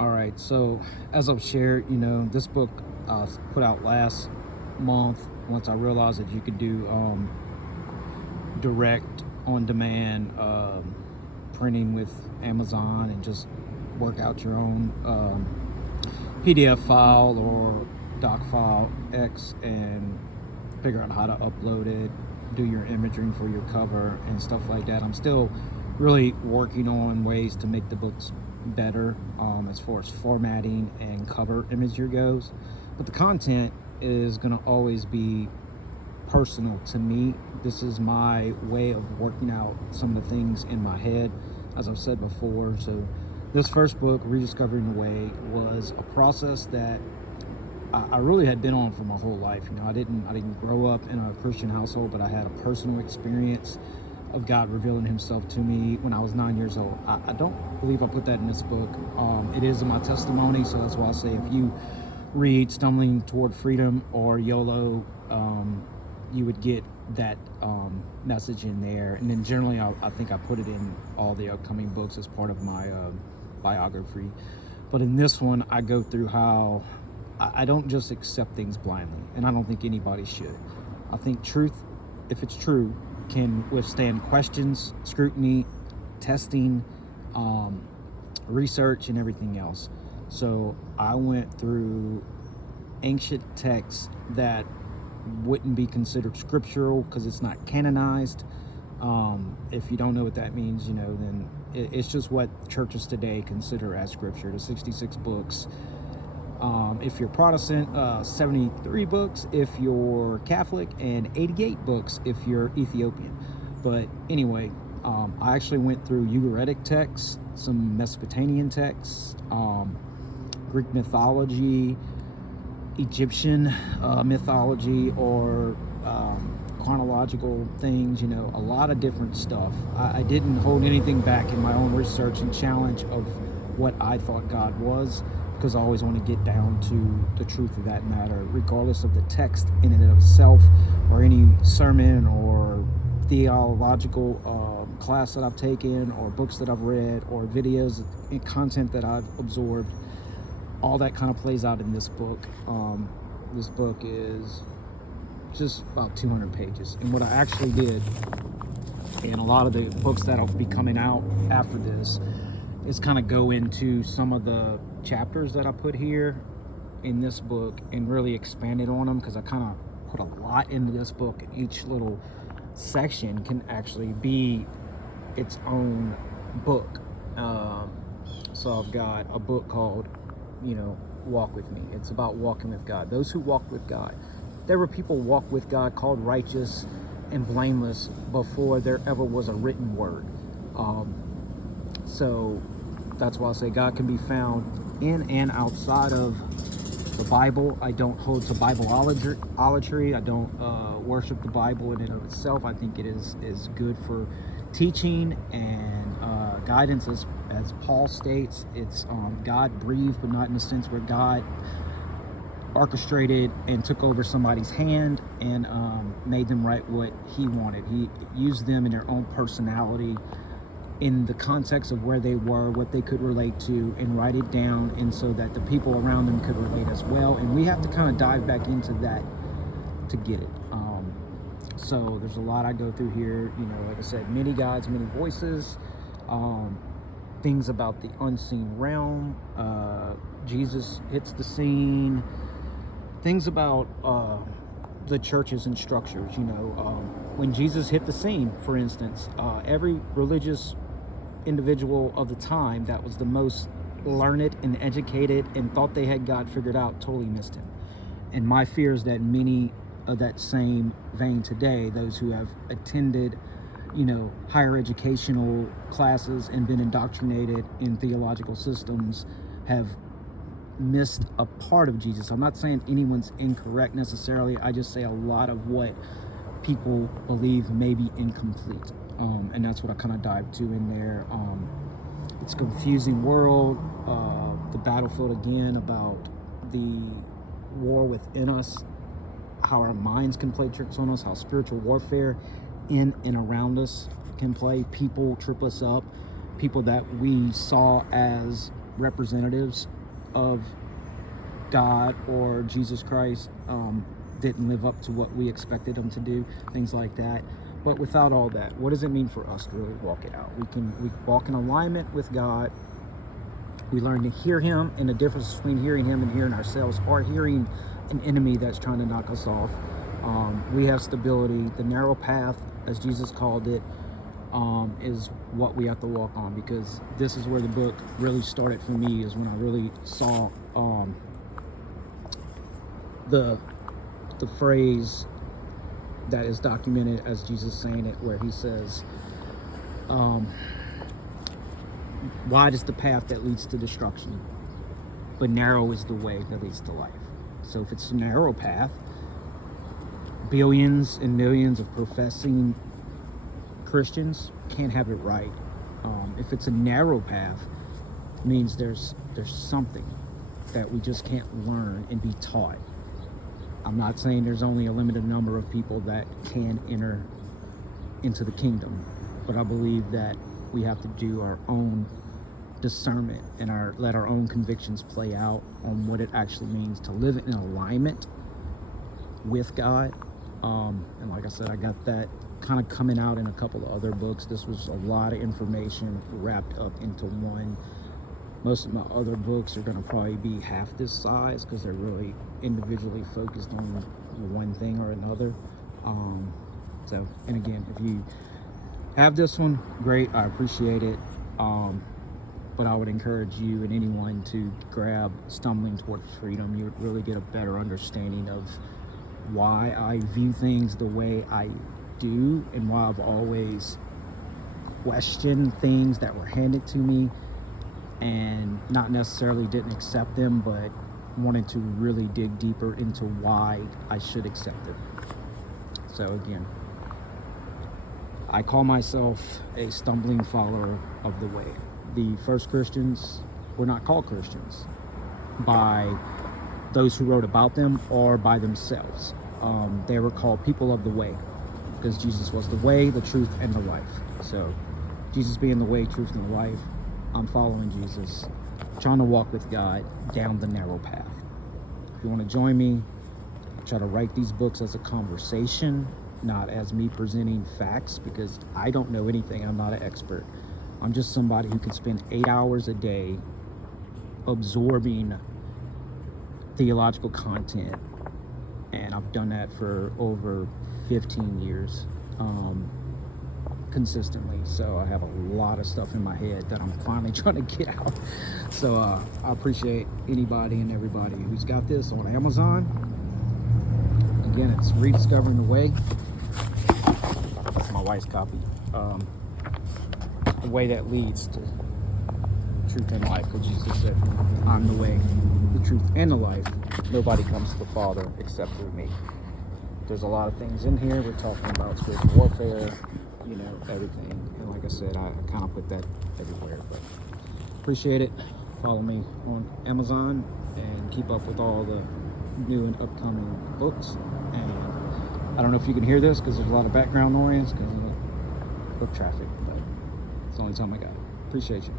All right, so as I've shared, this book I put out last month once I realized that you could do direct on demand printing with Amazon and just work out your own PDF file or doc file X and figure out how to upload it, do your imaging for your cover and stuff like that. I'm still really working on ways to make the books better as far as formatting and cover imagery goes, but the content is going to always be personal to me. This is my way of working out some of the things in my head, as I've said before. So this first book, Rediscovering the Way, was a process that I really had been on for my whole life. I didn't grow up in a Christian household, but I had a personal experience of God revealing himself to me when I was 9 years old. I don't believe I put that in this book. It is in my testimony, so that's why I say if you read Stumbling Toward Freedom or YOLO, you would get that message in there. And then generally I think I put it in all the upcoming books as part of my biography. But in this one, I go through how I don't just accept things blindly, and I don't think anybody should. I think truth, if it's true, can withstand questions, scrutiny, testing, research, and everything else. So I went through ancient texts that wouldn't be considered scriptural because it's not canonized. If you don't know what that means, then it's just what churches today consider as scripture, the 66 books. If you're Protestant, 73 books if you're Catholic, and 88 books if you're Ethiopian. But anyway, I actually went through Ugaritic texts, some Mesopotamian texts, Greek mythology, Egyptian mythology, or chronological things, a lot of different stuff. I didn't hold anything back in my own research and challenge of what I thought God was, because I always want to get down to the truth of that matter, regardless of the text in and of itself, or any sermon or theological class that I've taken, or books that I've read, or videos and content that I've absorbed. All that kind of plays out in this book. This book is just about 200 pages. And what I actually did, and a lot of the books that'll be coming out after this, is kind of go into some of the chapters that I put here in this book and really expanded on them, because I kind of put a lot into this book. Each little section can actually be its own book. So I've got a book called, Walk With Me. It's about walking with God. Those who walk with God. There were people walk with God called righteous and blameless before there ever was a written word. So that's why I say God can be found in and outside of the Bible. I don't hold to Bibleolatry. I don't worship the Bible in and of itself. I think it is good for teaching and guidance, as Paul states. It's God breathed, but not in the sense where God orchestrated and took over somebody's hand and made them write what he wanted. He used them in their own personality, in the context of where they were, what they could relate to, and write it down, and so that the people around them could relate as well. And we have to kind of dive back into that to get it. So there's a lot I go through here. Like I said, many gods, many voices, things about the unseen realm. Jesus hits the scene. Things about the churches and structures. When Jesus hit the scene, for instance, every religious individual of the time that was the most learned and educated and thought they had God figured out totally missed him. And my fear is that many of that same vein today, those who have attended higher educational classes and been indoctrinated in theological systems, have missed a part of Jesus. I'm not saying anyone's incorrect necessarily. I just say a lot of what people believe may be incomplete. And that's what I kind of dive to in there. It's a confusing world. The battlefield again, about the war within us, how our minds can play tricks on us, how spiritual warfare in and around us can play. People trip us up. People that we saw as representatives of God or Jesus Christ didn't live up to what we expected them to do, things like that. But without all that, what does it mean for us to really walk it out? We walk in alignment with God. We learn to hear him, and the difference between hearing him and hearing ourselves, or hearing an enemy that's trying to knock us off. We have stability. The narrow path, as Jesus called it, is what we have to walk on, because this is where the book really started for me, is when I really saw the phrase that is documented as Jesus saying it, where he says, wide is the path that leads to destruction, but narrow is the way that leads to life. So if it's a narrow path, billions and millions of professing Christians can't have it right. If it's a narrow path, it means there's something that we just can't learn and be taught. I'm not saying there's only a limited number of people that can enter into the kingdom, but I believe that we have to do our own discernment and let our own convictions play out on what it actually means to live in alignment with God. And like I said, I got that kind of coming out in a couple of other books. This was a lot of information wrapped up into one. Most of my other books are going to probably be half this size, because they're really individually focused on one thing or another. So, and again, if you have this one, great, I appreciate it. But I would encourage you and anyone to grab Stumbling Towards Freedom. You would really get a better understanding of why I view things the way I do, and why I've always questioned things that were handed to me, and not necessarily didn't accept them, but wanted to really dig deeper into why I should accept it. So again, I call myself a stumbling follower of the way. The first Christians were not called Christians by those who wrote about them or by themselves. They were called people of the way, because Jesus was the way, the truth, and the life. So Jesus being the way, truth, and the life, I'm following Jesus, trying to walk with God down the narrow path. If you want to join me, I try to write these books as a conversation, not as me presenting facts, because I don't know anything. I'm not an expert. I'm just somebody who can spend 8 hours a day absorbing theological content, and I've done that for over 15 years consistently. So I have a lot of stuff in my head that I'm finally trying to get out. So I appreciate anybody and everybody who's got this on Amazon. Again, it's Rediscovering the Way. That's my wife's copy. The way that leads to truth and life, because Jesus said, I'm the way, the truth, and the life. Nobody comes to the Father except through me. There's a lot of things in here. We're talking about spiritual warfare, everything. And like I said, I kind of put that everywhere. But appreciate it. Follow me on Amazon and keep up with all the new and upcoming books. And I don't know if you can hear this, because there's a lot of background noise because of the foot traffic, but it's the only time I got it. Appreciate you.